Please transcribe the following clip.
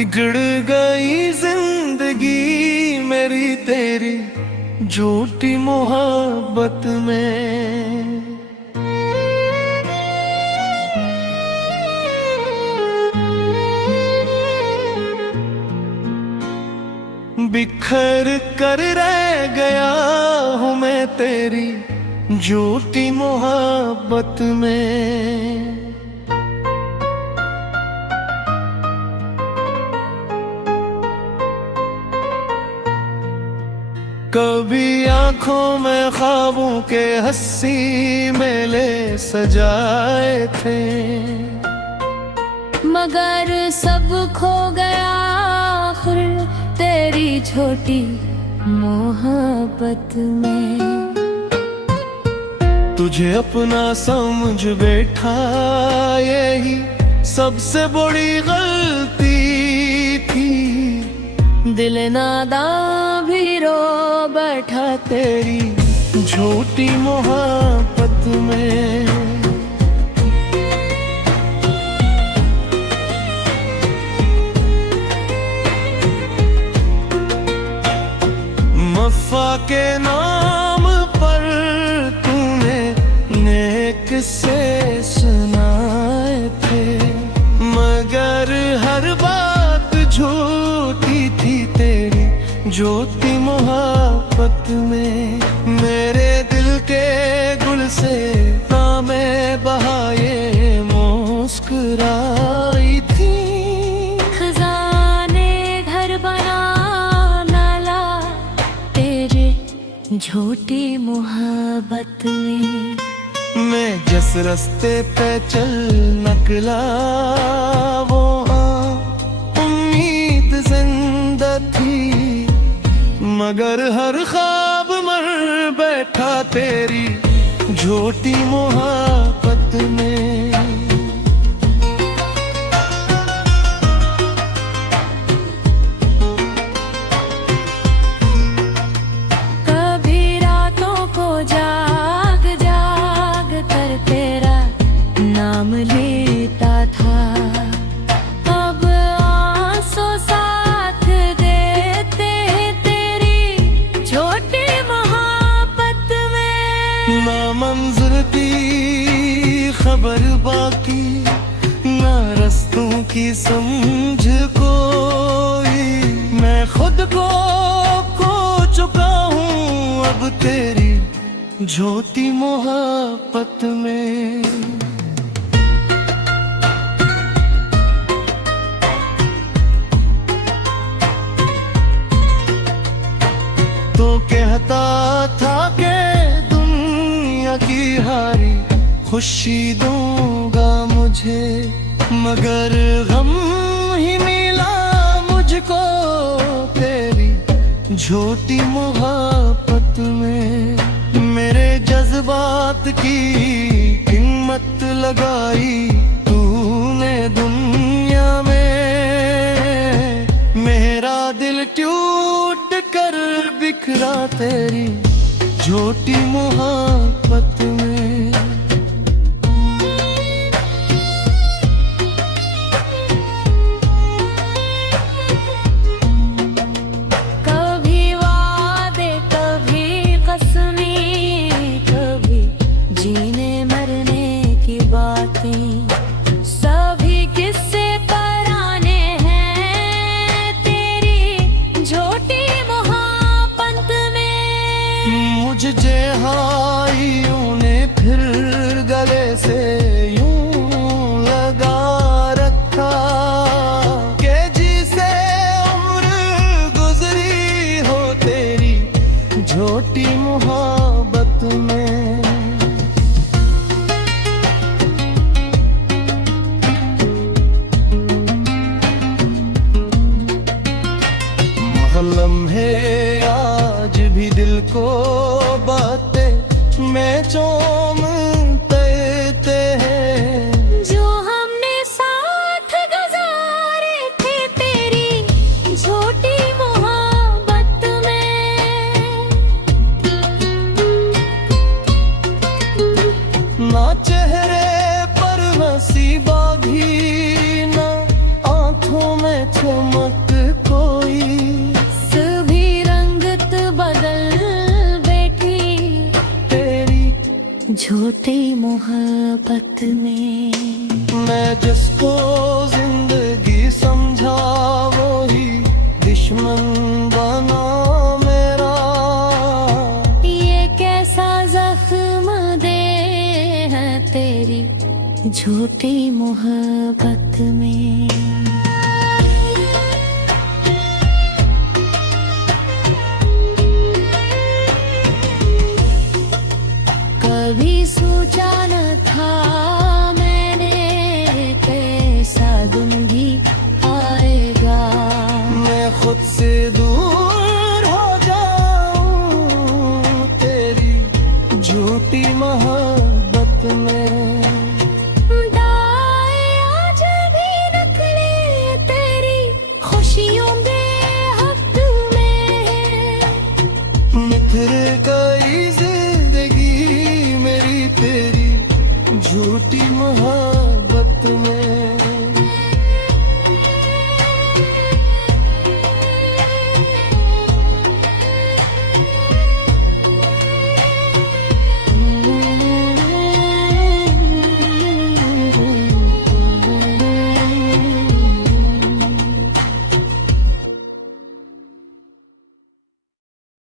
बिगड़ गई जिंदगी मेरी तेरी झूठी मोहब्बत में। बिखर कर रह गया हूँ मैं तेरी झूठी मोहब्बत में। कभी आंखों में ख्वाबों के हंसी मेले सजाए थे, मगर सब खो गया आखिर तेरी छोटी मोहब्बत में। तुझे अपना समझ बैठा यही सबसे बड़ी गलती थी। दिल नादां भी रो बैठा तेरी झूठी मोहब्बत में। वफा के नाम पर तूने नेक से सुनाए थे, मगर हर बात झूठी थी तेरी झूठी मोहब्बत में। मेरे दिल के गुल से नामे बहाए मुस्कुराई थी। खजाने घर बनाना ला तेरे झूठी मोहब्बत में। मैं जिस रास्ते पे चल निकला वो उम्मीद जिंदा थी, मगर हर ख्वाब मर बैठा तेरी झूठी मोहब्बत में। कभी रातों को जाग जाग कर तेरा नाम लेता था, अब आंसू साथ देते हैं तेरी छोटी मोहब्बत में। ना मंजिल की खबर बाकी, ना रास्तों की समझ कोई। मैं खुद को खो चुका हूँ अब तेरी झूठी मोहब्बत में। तो कहता था कि दुनिया की हारी खुशी दूंगा मुझे, मगर गम ही मिला मुझको तेरी झूठी मोहब्बत में। मेरे जज्बात की कीमत लगाई तूने दुनिया में, मेरा दिल टूट कर बिखरा तेरी झूठी मोहब्बत में। कभी वादे कभी कसमें, कभी जीने मरने की बातें, सभी किस्से पुराने हैं तेरी झूठी मोहब्बत में। मुझे हाई झूठी मोहब्बत में। मैं जिसको जिंदगी समझा वो ही दुश्मन बना मेरा। ये कैसा जख्म दे है तेरी झूठी मोहब्बत में। कभी सोचा न था मैंने कैसा दिन भी आएगा। मैं खुद से दूर हो जाऊं तेरी झूठी मोहब्बत में। दाएं आज भी निकले तेरी खुशियों के हक में। निखर गई जिंदगी मेरी तेरी झूठी मोहब्बत